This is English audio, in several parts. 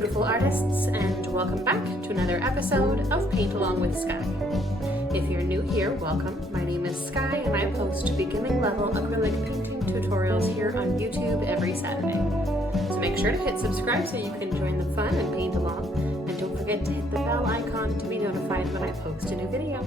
beautiful artists, and welcome back to another episode of Paint Along with Skye. If you're new here, welcome. My name is Skye and I post beginning level acrylic painting tutorials here on YouTube every Saturday. So make sure to hit subscribe so you can join the fun and paint along, and don't forget to hit the bell icon to be notified when I post a new video.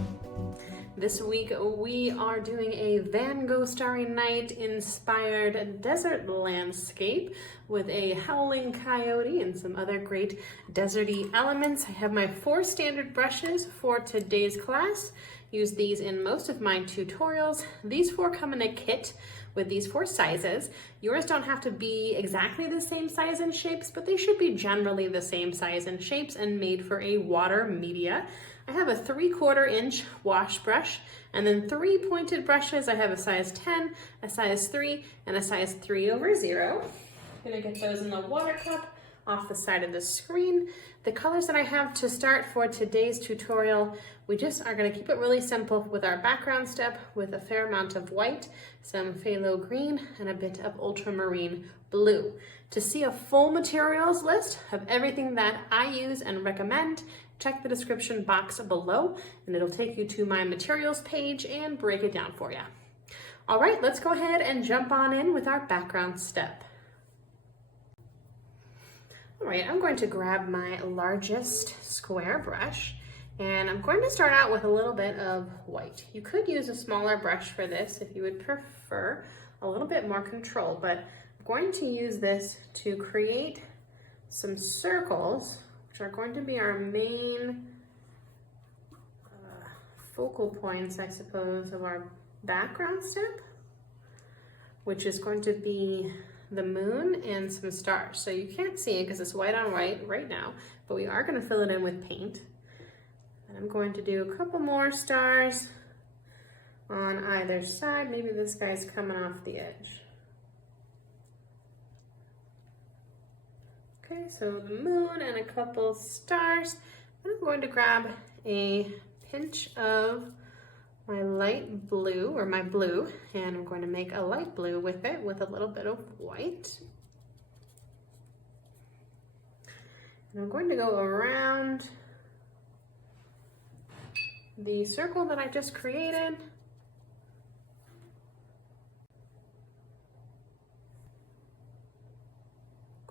This week we are doing a Van Gogh Starry Night inspired desert landscape with a howling coyote and some other great deserty elements. I have my 4 standard brushes for today's class. Use these in most of my tutorials. These 4 come in a kit with these 4 sizes. Yours don't have to be exactly the same size and shapes, but they should be generally the same size and shapes and made for a water media. I have a 3/4 inch wash brush and then 3 pointed brushes. I have a size 10, a size 3, and a size 3/0. I'm gonna get those in the water cup off the side of the screen. The colors that I have to start for today's tutorial, we just are gonna keep it really simple with our background step with a fair amount of white, some phthalo green, and a bit of ultramarine blue. To see a full materials list of everything that I use and recommend, check the description box below and it'll take you to my materials page and break it down for you. All right, let's go ahead and jump on in with our background step. All right, I'm going to grab my largest square brush and I'm going to start out with a little bit of white. You could use a smaller brush for this if you would prefer a little bit more control, but I'm going to use this to create some circles, which are going to be our main focal points, I suppose, of our background step, which is going to be the moon and some stars. So you can't see it because it's white on white right now, but we are going to fill it in with paint. And I'm going to do a couple more stars on either side. Maybe this guy's coming off the edge. Okay, so the moon and a couple stars. And I'm going to grab a pinch of my light blue, or my blue, and I'm going to make a light blue with it with a little bit of white. And I'm going to go around the circle that I just created.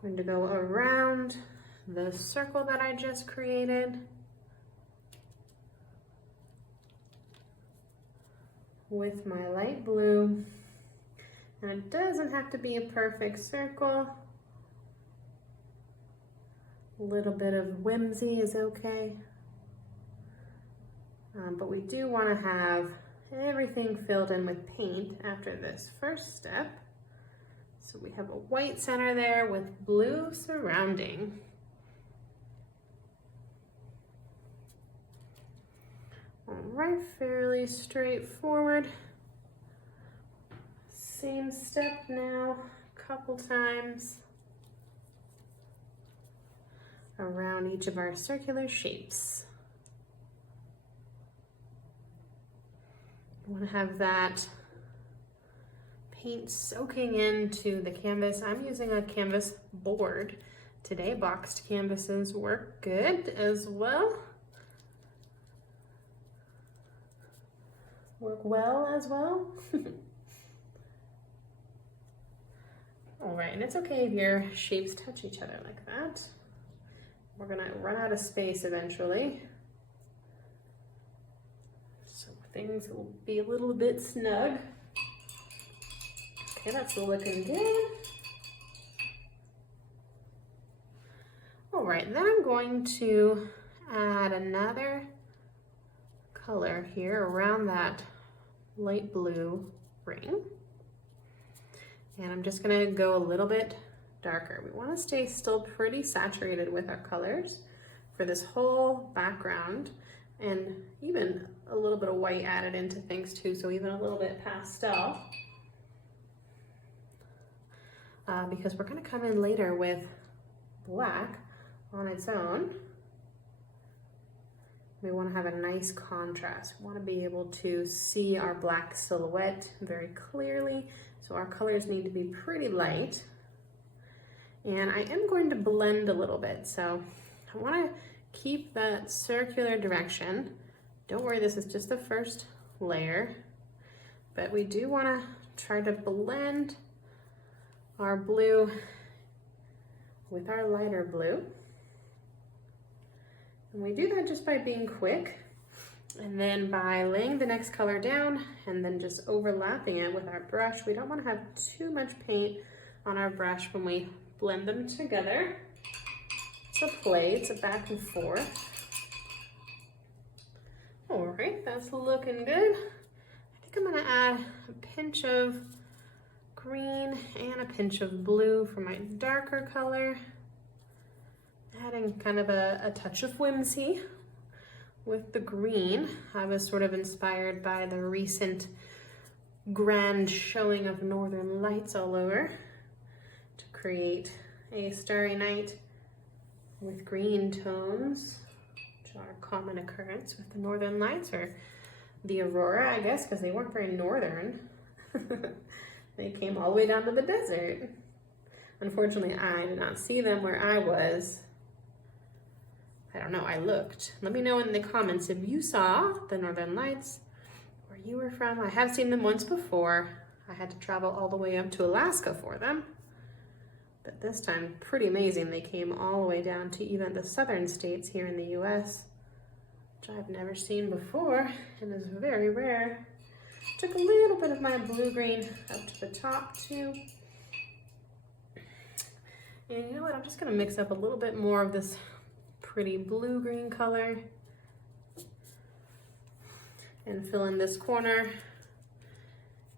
Going to go around the circle that I just created with my light blue. And it doesn't have to be a perfect circle. A little bit of whimsy is okay. But we do want to have everything filled in with paint after this first step. So we have a white center there with blue surrounding. All right, fairly straightforward. Same step now, a couple times around each of our circular shapes. We want to have that paint soaking into the canvas. I'm using a canvas board today. Boxed canvases work good as well. Work well as well. All right, and it's okay if your shapes touch each other like that. We're gonna run out of space eventually, so things will be a little bit snug. Okay, that's looking good. All right, then I'm going to add another color here around that light blue ring. And I'm just gonna go a little bit darker. We wanna stay still pretty saturated with our colors for this whole background, and even a little bit of white added into things too, so even a little bit pastel. Because we're gonna come in later with black on its own. We want to have a nice contrast. We want to be able to see our black silhouette very clearly. So our colors need to be pretty light. And I am going to blend a little bit, so I want to keep that circular direction. Don't worry, this is just the first layer, but we do want to try to blend our blue with our lighter blue. And we do that just by being quick, and then by laying the next color down and then just overlapping it with our brush. We don't want to have too much paint on our brush when we blend them together. It's a play, it's a back and forth. All right, that's looking good. I think I'm gonna add a pinch of green and a pinch of blue for my darker color. Adding kind of a touch of whimsy with the green. I was sort of inspired by the recent grand showing of northern lights all over to create a starry night with green tones, which are a common occurrence with the northern lights, or the aurora, I guess, because they weren't very northern. They came all the way down to the desert. Unfortunately, I did not see them where I was. I don't know, I looked. Let me know in the comments if you saw the northern lights, where you were from. I have seen them once before. I had to travel all the way up to Alaska for them. But this time, pretty amazing. They came all the way down to even the southern states here in the US, which I've never seen before and is very rare. Took a little bit of my blue-green up to the top too. And you know what, I'm just gonna mix up a little bit more of this pretty blue-green color and fill in this corner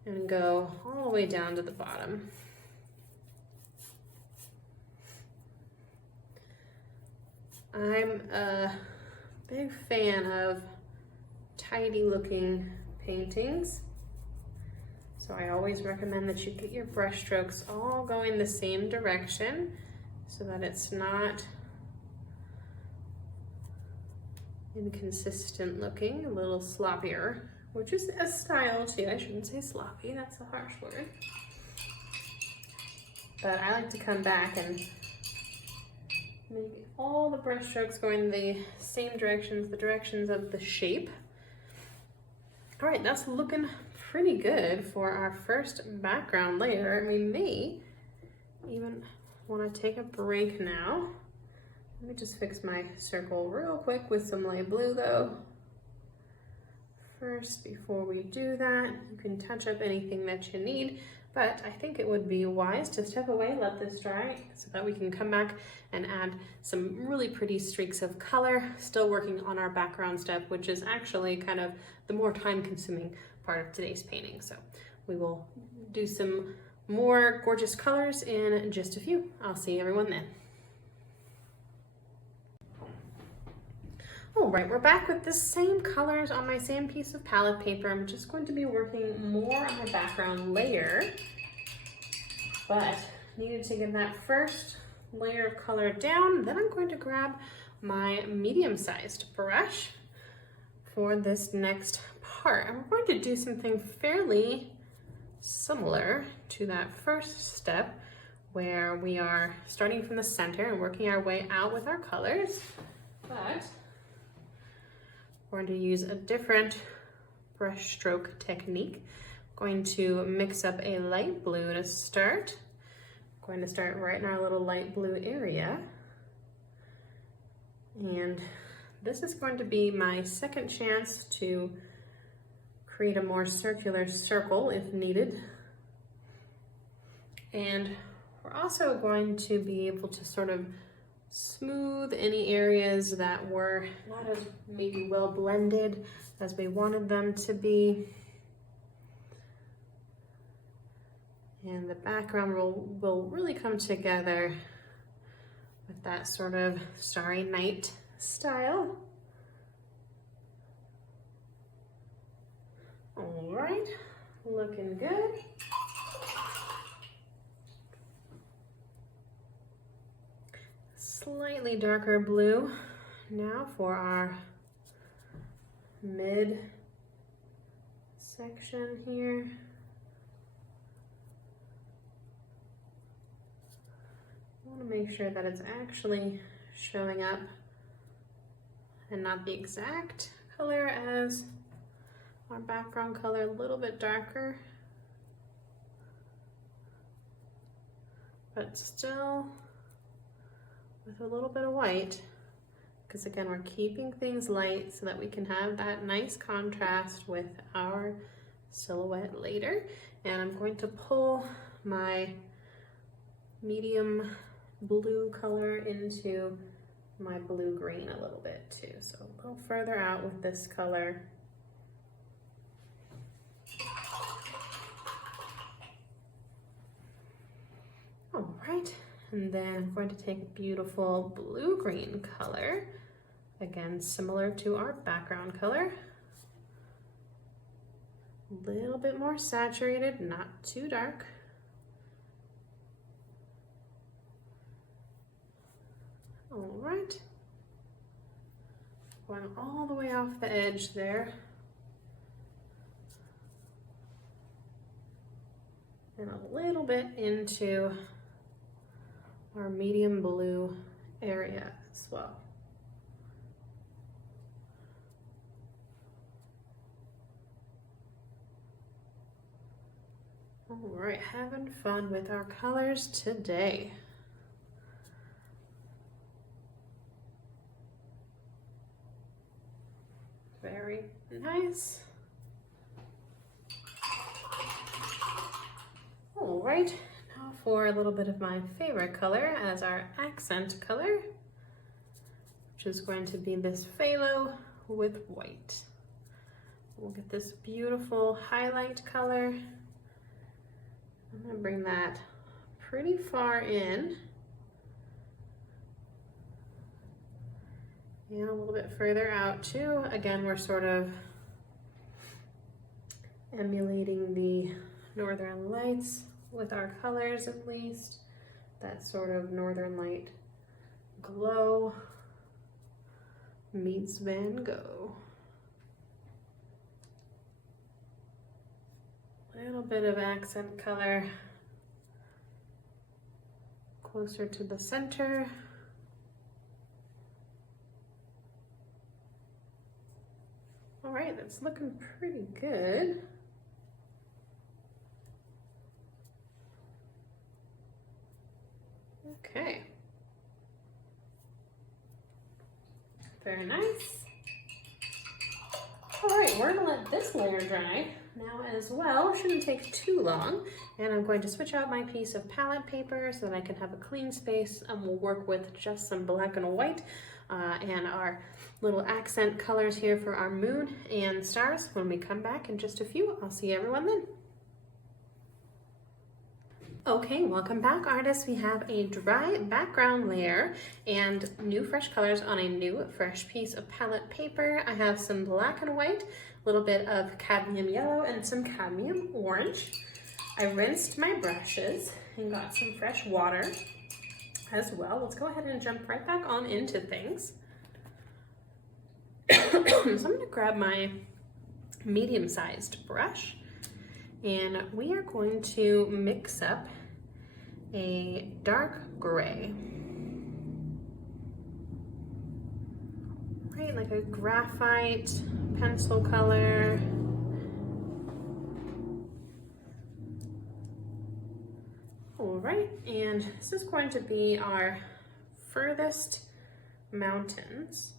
and go all the way down to the bottom. I'm a big fan of tidy looking paintings, so I always recommend that you get your brush strokes all going the same direction so that it's not inconsistent looking, a little sloppier, which is a style too. I shouldn't say sloppy, that's a harsh word. But I like to come back and make all the brush strokes going the same directions, the directions of the shape. All right, that's looking pretty good for our first background layer. And we may even want to take a break now. Let me just fix my circle real quick with some light blue though. First, before we do that, you can touch up anything that you need, but I think it would be wise to step away, let this dry, so that we can come back and add some really pretty streaks of color, still working on our background step, which is actually kind of the more time-consuming part of today's painting. So we will do some more gorgeous colors in just a few. I'll see everyone then. All right, we're back with the same colors on my same piece of palette paper. I'm just going to be working more on the background layer, but needed to get that first layer of color down. Then I'm going to grab my medium-sized brush for this next part. And we're going to do something fairly similar to that first step, where we are starting from the center and working our way out with our colors, but we're going to use a different brush stroke technique. I'm going to mix up a light blue to start. I'm going to start right in our little light blue area. And this is going to be my second chance to create a more circular circle if needed. And we're also going to be able to sort of smooth any areas that were not as maybe well blended as we wanted them to be. And the background will really come together with that sort of Starry Night style. All right, looking good. Slightly darker blue now for our mid section here. want to make sure that it's actually showing up and not the exact color as our background color, a little bit darker, but still with a little bit of white, because again, we're keeping things light so that we can have that nice contrast with our silhouette later. And I'm going to pull my medium blue color into my blue green a little bit too. So a little further out with this color. All right, and then I'm going to take a beautiful blue-green color, again, similar to our background color. A little bit more saturated, not too dark. All right, going all the way off the edge there. And a little bit into our medium blue area as well. All right, having fun with our colors today. Very nice. All right, now for a little bit of my favorite color as our accent color, which is going to be this phthalo with white. We'll get this beautiful highlight color. I'm gonna bring that pretty far in. And a little bit further out too. Again, we're sort of emulating the Northern Lights with our colors, at least. That sort of Northern Light glow meets Van Gogh. A little bit of accent color closer to the center. All right, that's looking pretty good. Okay. Very nice. All right, we're gonna let this layer dry now as well. Shouldn't take too long. And I'm going to switch out my piece of palette paper so that I can have a clean space, and we'll work with just some black and white and our little accent colors here for our moon and stars. When we come back in just a few, I'll see everyone then. Okay, welcome back, artists. We have a dry background layer and new fresh colors on a new fresh piece of palette paper. I have some black and white, a little bit of cadmium yellow, and some cadmium orange. I rinsed my brushes and got some fresh water as well. Let's go ahead and jump right back on into things. So I'm gonna grab my medium-sized brush, and we are going to mix up a dark gray, right, like a graphite pencil color. All right, and this is going to be our furthest mountains,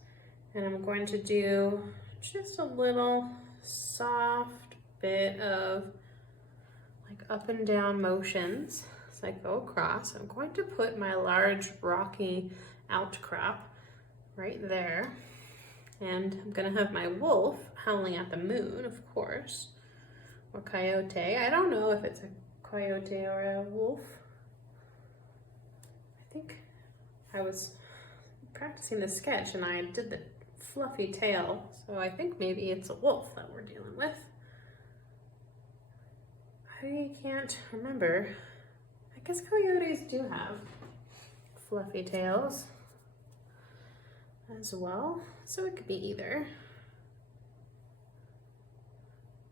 and I'm going to do just a little soft bit of like up and down motions as I go across. I'm going to put my large rocky outcrop right there, and I'm gonna have my wolf howling at the moon, of course, or coyote. I don't know if it's a coyote or a wolf. I think I was practicing the sketch and I did the fluffy tail, so I think maybe it's a wolf that we're dealing with. I can't remember. I guess coyotes do have fluffy tails as well, so it could be either.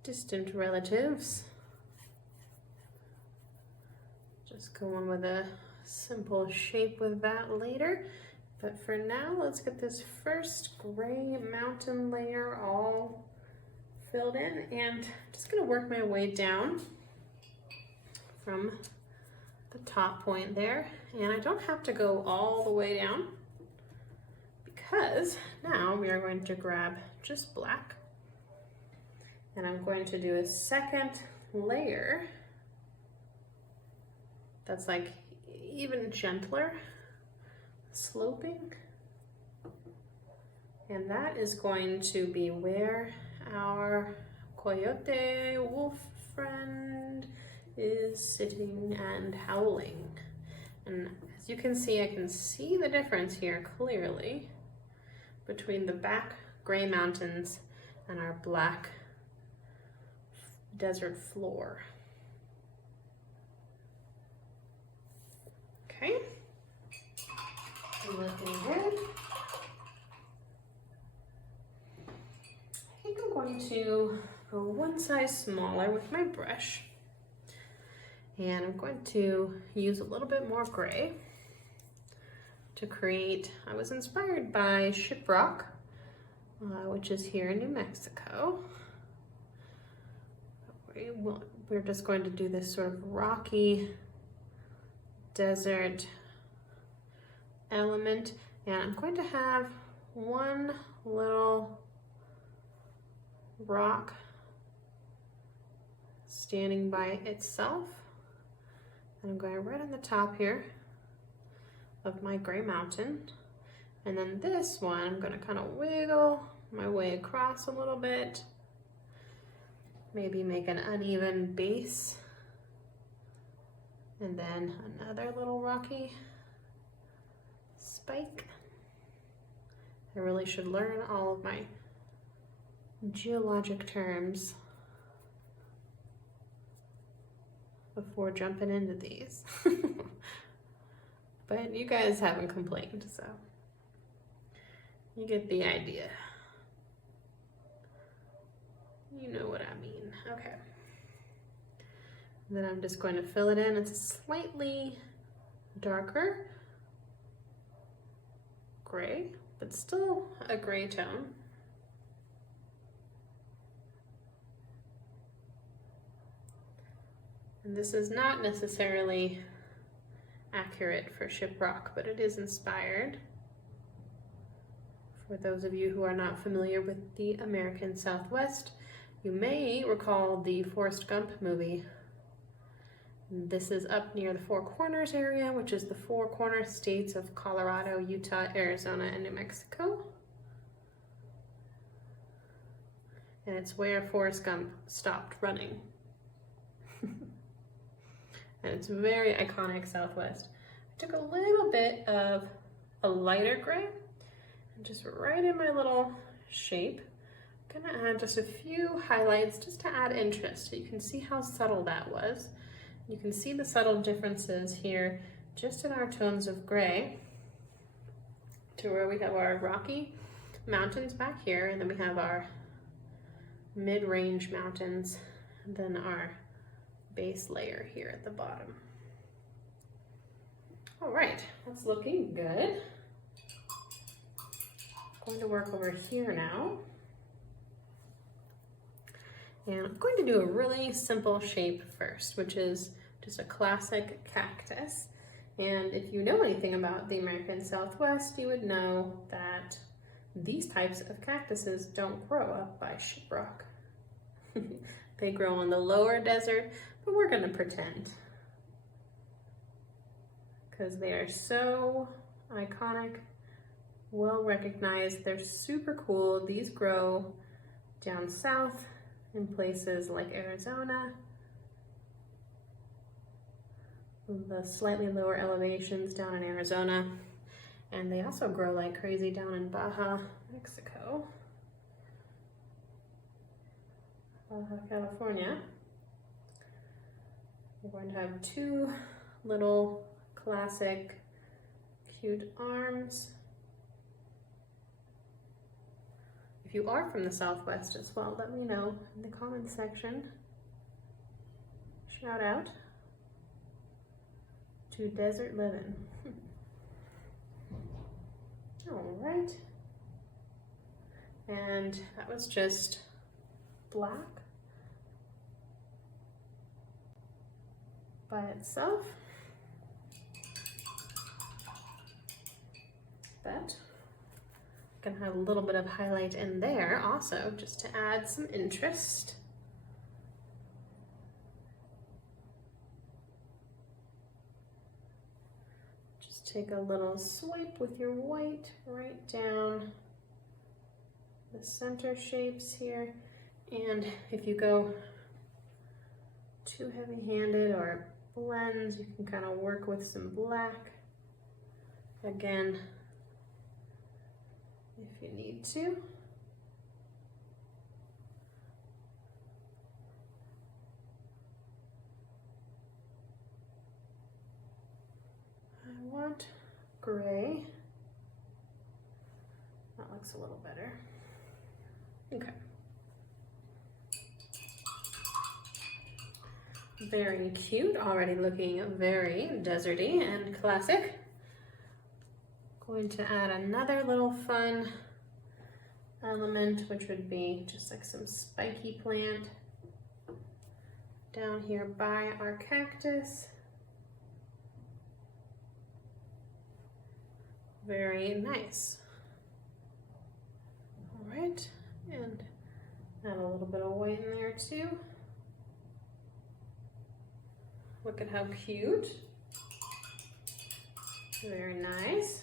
Distant relatives. Just going with a simple shape with that later. But for now, let's get this first gray mountain layer all filled in, and I'm just gonna work my way down from the top point there. And I don't have to go all the way down because now we are going to grab just black, and I'm going to do a second layer that's like even gentler sloping, and that is going to be where our coyote wolf friend is sitting and howling. And as you can see, I can see the difference here clearly between the back gray mountains and our black desert floor. Okay, looking good. I think I'm going to go one size smaller with my brush, and I'm going to use a little bit more gray to create. I was inspired by Shiprock, which is here in New Mexico. We're just going to do this sort of rocky desert element, and I'm going to have one little rock standing by itself, and I'm going right on the top here of my gray mountain, and then this one I'm going to kind of wiggle my way across a little bit, maybe make an uneven base, and then another little rocky spike. I really should learn all of my geologic terms before jumping into these. But you guys haven't complained, so you get the idea. You know what I mean. Okay. And then I'm just going to fill it in. It's a slightly darker gray, but still a gray tone. And this is not necessarily accurate for Shiprock, but it is inspired. For those of you who are not familiar with the American Southwest, you may recall the Forrest Gump movie. This is up near the Four Corners area, which is the four corner states of Colorado, Utah, Arizona, and New Mexico. And it's where Forrest Gump stopped running. And it's very iconic Southwest. I took a little bit of a lighter gray and just right in my little shape, I'm gonna add just a few highlights just to add interest. So you can see how subtle that was. You can see the subtle differences here just in our tones of gray to where we have our rocky mountains back here, and then we have our mid-range mountains, and then our base layer here at the bottom. All right, that's looking good. I'm going to work over here now. And I'm going to do a really simple shape first, which is just a classic cactus. And if you know anything about the American Southwest, you would know that these types of cactuses don't grow up by Shiprock. They grow in the lower desert, but we're gonna pretend, because they are so iconic, well recognized. They're super cool. These grow down south in places like Arizona, the slightly lower elevations down in Arizona, and they also grow like crazy down in Baja, Mexico, Baja California. We're going to have two little classic cute arms. If you are from the Southwest as well, let me know in the comments section. Shout out to desert living. All right. And that was just black by itself. But I can have a little bit of highlight in there also, just to add some interest. Just take a little swipe with your white right down the center shapes here. And if you go too heavy-handed or blends, you can kind of work with some black again if you need to. I want gray. That looks a little better. Okay. Very cute, already looking very deserty and classic. Going to add another little fun element, which would be just like some spiky plant down here by our cactus. Very nice. All right, and add a little bit of white in there too. Look at how cute. Very nice.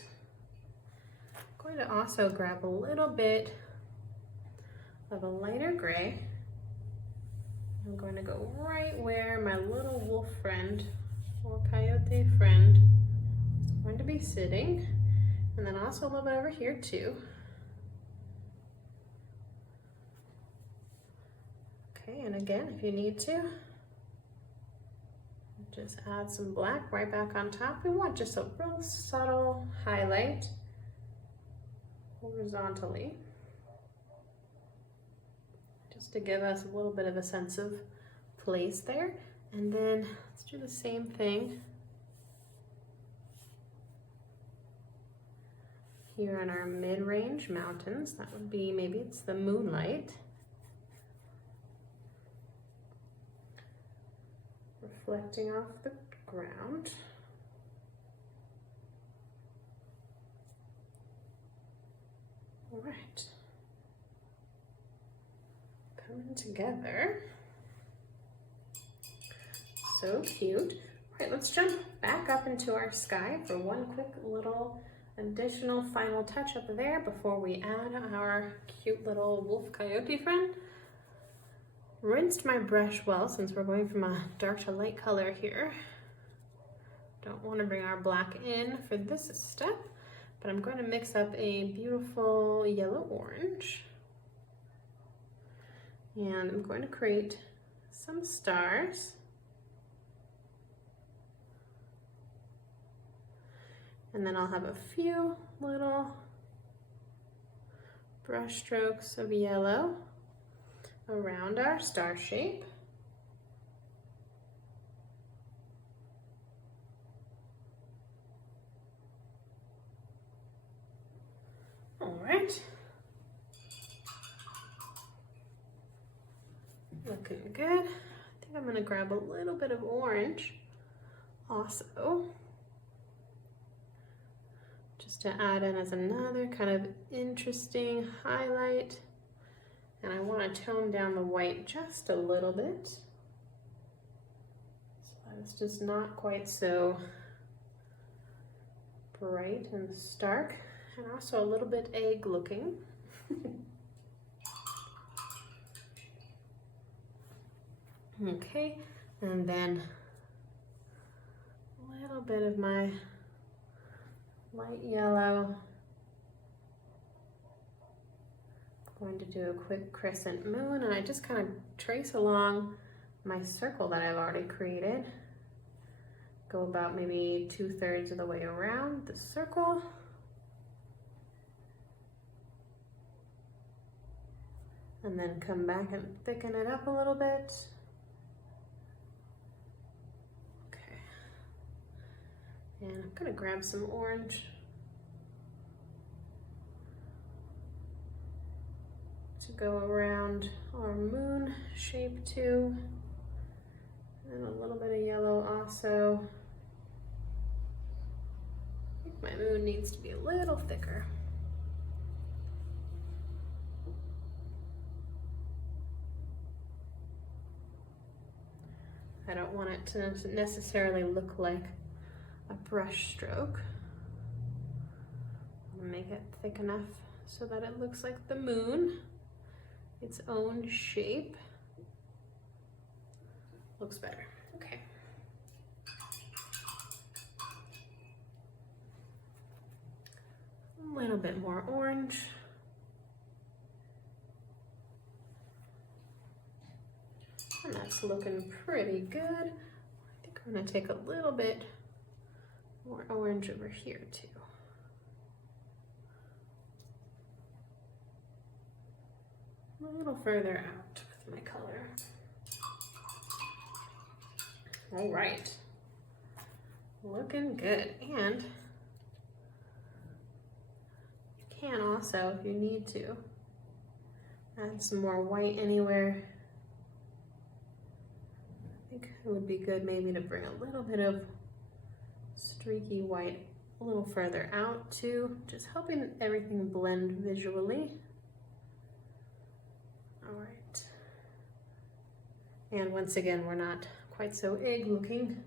I'm going to also grab a little bit of a lighter gray. I'm going to go right where my little wolf friend or coyote friend is going to be sitting. And then also a little bit over here too. Okay, and again, if you need to, just add some black right back on top. We want just a real subtle highlight horizontally, just to give us a little bit of a sense of place there. And then let's do the same thing here on our mid-range mountains. That would be, maybe it's the moonlight. Reflecting off the ground. All right. Coming together. So cute. All right, let's jump back up into our sky for one quick little additional final touch up there before we add our cute little wolf coyote friend. Rinsed my brush well since we're going from a dark to light color here. Don't want to bring our black in for this step, but I'm going to mix up a beautiful yellow orange. And I'm going to create some stars. And then I'll have a few little brush strokes of yellow around our star shape. All right. Looking good. I think I'm going to grab a little bit of orange also, just to add in as another kind of interesting highlight. And I want to tone down the white just a little bit, so that it's just not quite so bright and stark, and also a little bit egg looking. Okay, and then a little bit of my light yellow. Going to do a quick crescent moon, and I just kind of trace along my circle that I've already created. Go about maybe 2/3 of the way around the circle. And then come back and thicken it up a little bit. Okay. And I'm gonna grab some orange to go around our moon shape too. And a little bit of yellow also. I think my moon needs to be a little thicker. I don't want it to necessarily look like a brush stroke. I'll make it thick enough so that it looks like the moon, its own shape. Looks better. Okay. A little bit more orange. And that's looking pretty good. I think I'm gonna take a little bit more orange over here too. A little further out with my color. All right, looking good. And you can also, if you need to, add some more white anywhere. I think it would be good maybe to bring a little bit of streaky white a little further out too, just helping everything blend visually. All right. And once again, we're not quite so egg looking,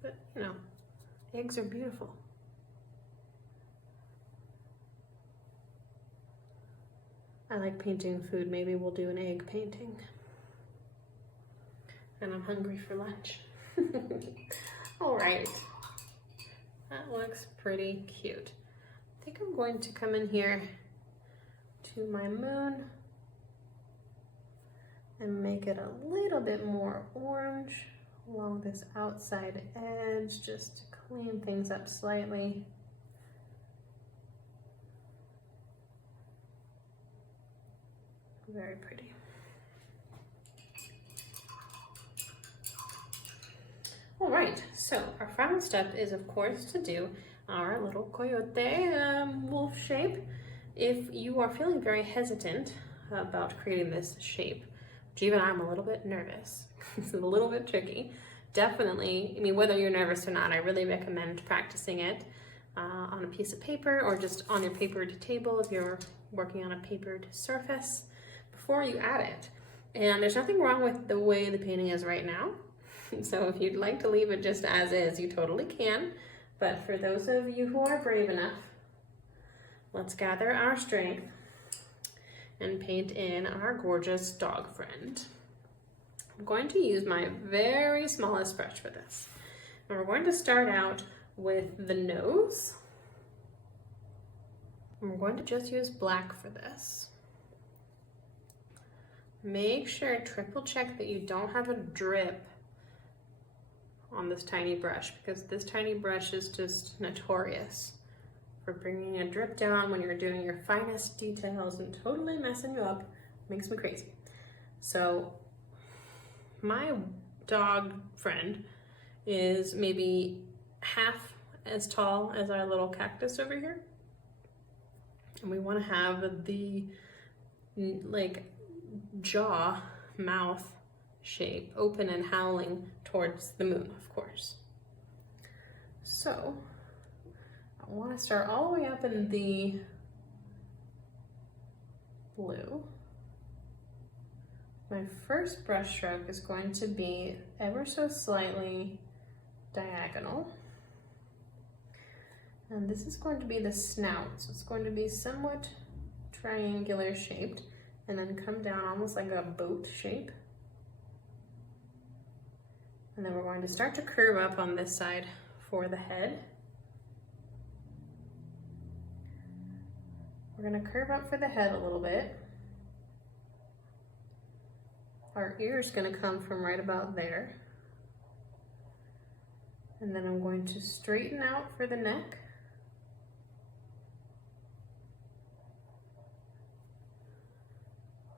but you know, eggs are beautiful. I like painting food. Maybe we'll do an egg painting. And I'm hungry for lunch. All right, that looks pretty cute. I think I'm going to come in here to my moon and make it a little bit more orange along this outside edge, just to clean things up slightly. Very pretty. All right, so our final step is, of course, to do our little coyote wolf shape. If you are feeling very hesitant about creating this shape, which even I'm a little bit nervous, it's a little bit tricky, definitely, I mean, whether you're nervous or not, I really recommend practicing it on a piece of paper or just on your papered table if you're working on a papered surface before you add it. And there's nothing wrong with the way the painting is right now. So if you'd like to leave it just as is, you totally can. But for those of you who are brave enough, let's gather our strength and paint in our gorgeous dog friend. I'm going to use my very smallest brush for this. And we're going to start out with the nose. And we're going to just use black for this. Make sure, triple check that you don't have a drip on this tiny brush, because this tiny brush is just notorious for bringing a drip down when you're doing your finest details and totally messing you up. Makes me crazy. So my dog friend is maybe half as tall as our little cactus over here, and we want to have the like jaw, mouth shape open and howling towards the moon, of course. So I want to start all the way up in the blue. My first brush stroke is going to be ever so slightly diagonal. And this is going to be the snout, so it's going to be somewhat triangular shaped and then come down almost like a boat shape. And then we're going to start to curve up on this side for the head. We're going to curve up for the head a little bit. Our ear is going to come from right about there. And then I'm going to straighten out for the neck.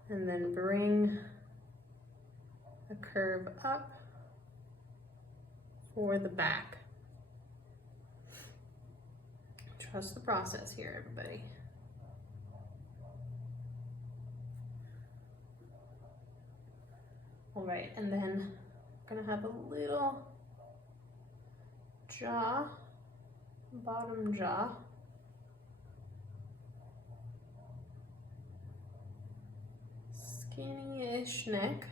And then bring a curve up or the back. Trust the process here, everybody. All right, and then I'm gonna have a little jaw, bottom jaw. Skinny-ish neck.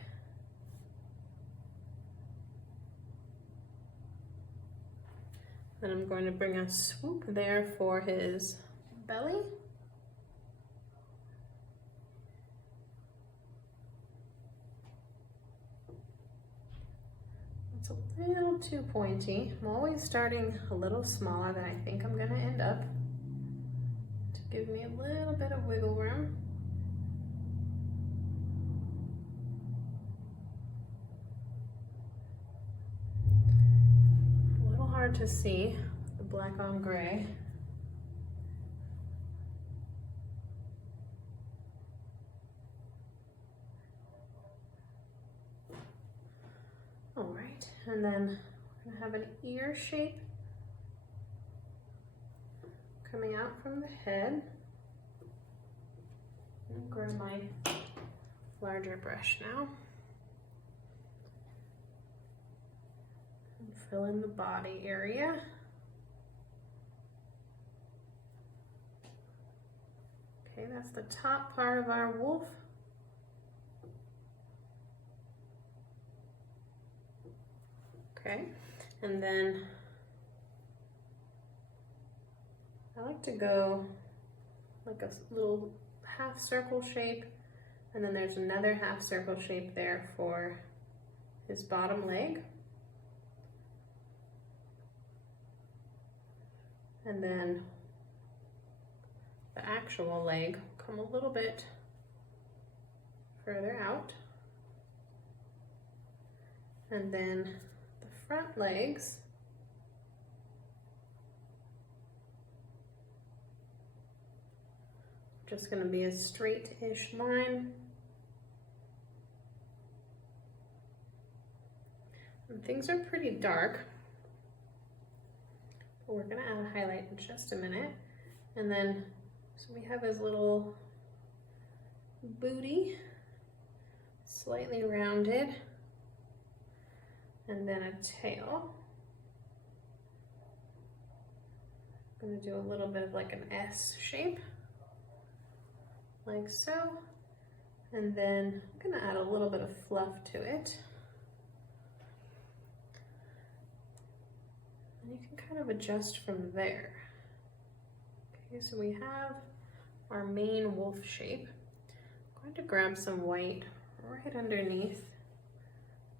Then I'm going to bring a swoop there for his belly. It's a little too pointy. I'm always starting a little smaller than I think I'm gonna end up to give me a little bit of wiggle room. A little hard to see the black on gray. All right, and then we're gonna have an ear shape coming out from the head. I'll grab my larger brush now and fill in the body area. Okay, that's the top part of our wolf. Okay, and then I like to go like a little half circle shape, and then there's another half circle shape there for his bottom leg. And then the actual leg come a little bit further out. And then the front legs just going to be a straight-ish line. And things are pretty dark, but we're going to add a highlight in just a minute. And then, so we have his little booty, slightly rounded, and then a tail. I'm going to do a little bit of like an S shape, like so, and then I'm going to add a little bit of fluff to it. And you can kind of adjust from there. Okay, so we have our main wolf shape. I'm going to grab some white right underneath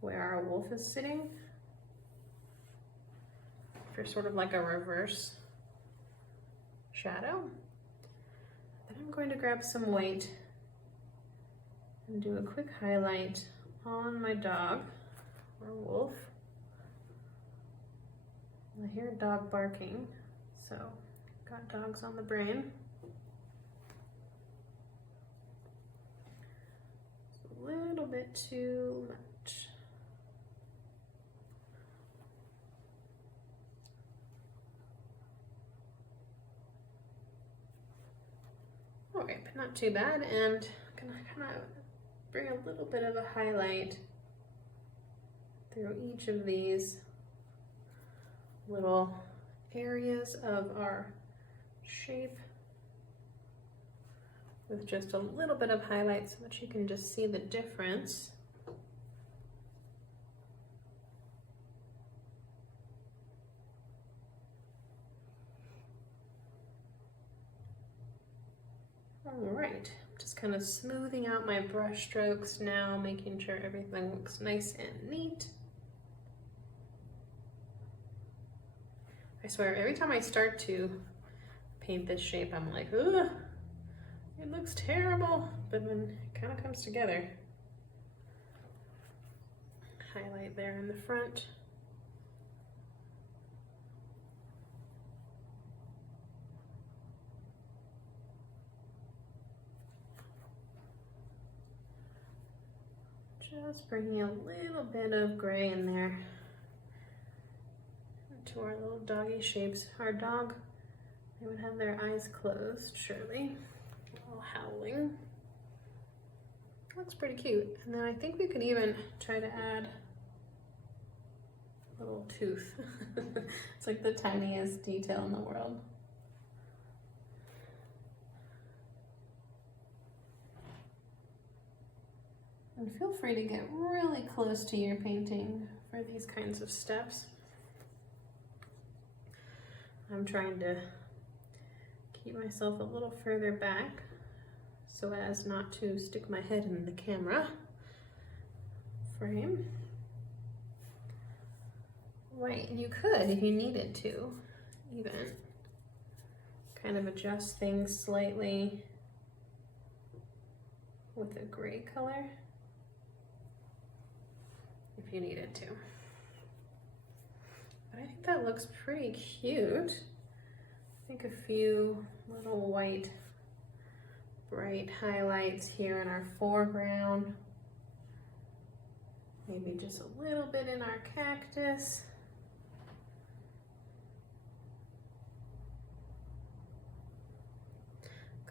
where our wolf is sitting for sort of like a reverse shadow. Then I'm going to grab some white and do a quick highlight on my dog or wolf. I hear a dog barking, so got dogs on the brain. It's a little bit too much. Okay, but not too bad, and I'm gonna kind of bring a little bit of a highlight through each of these little areas of our shape with just a little bit of highlight so that you can just see the difference. All right, just kind of smoothing out my brush strokes now, making sure everything looks nice and neat. I swear, every time I start to paint this shape, I'm like, ugh, it looks terrible, but then it kind of comes together. Highlight there in the front. Just bringing a little bit of gray in there to our little doggy shapes. Our dog, they would have their eyes closed, surely. A little howling. Looks pretty cute. And then I think we could even try to add a little tooth. It's like the tiniest detail in the world. And feel free to get really close to your painting for these kinds of steps. I'm trying to keep myself a little further back so as not to stick my head in the camera frame. Right, and you could, if you needed to, even kind of adjust things slightly with a gray color if you needed to. But I think that looks pretty cute. I think a few little white, bright highlights here in our foreground. Maybe just a little bit in our cactus.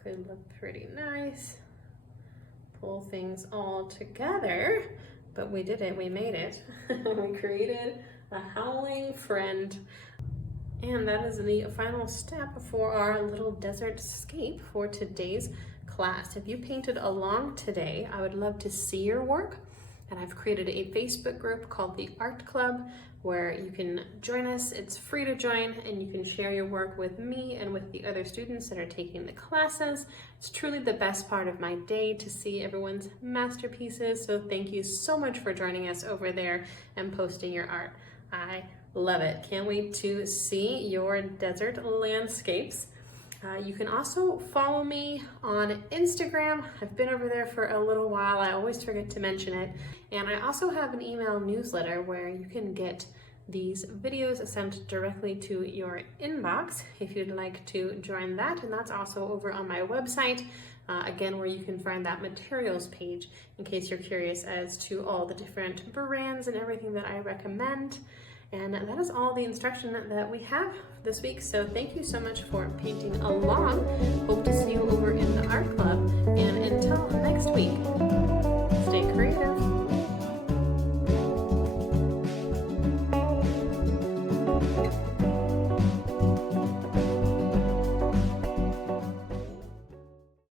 Could look pretty nice. Pull things all together, but we did it, we made it. We created a howling friend. And that is the final step for our little desert scape for today's class. If you painted along today, I would love to see your work. And I've created a Facebook group called the Art Club where you can join us. It's free to join and you can share your work with me and with the other students that are taking the classes. It's truly the best part of my day to see everyone's masterpieces. So thank you so much for joining us over there and posting your art. I love it. Can't wait to see your desert landscapes. You can also follow me on Instagram. I've been over there for a little while. I always forget to mention it. And I also have an email newsletter where you can get these videos sent directly to your inbox if you'd like to join that. And that's also over on my website, again, where you can find that materials page in case you're curious as to all the different brands and everything that I recommend. And that is all the instruction that we have this week. So thank you so much for painting along. Hope to see you over in the art club. And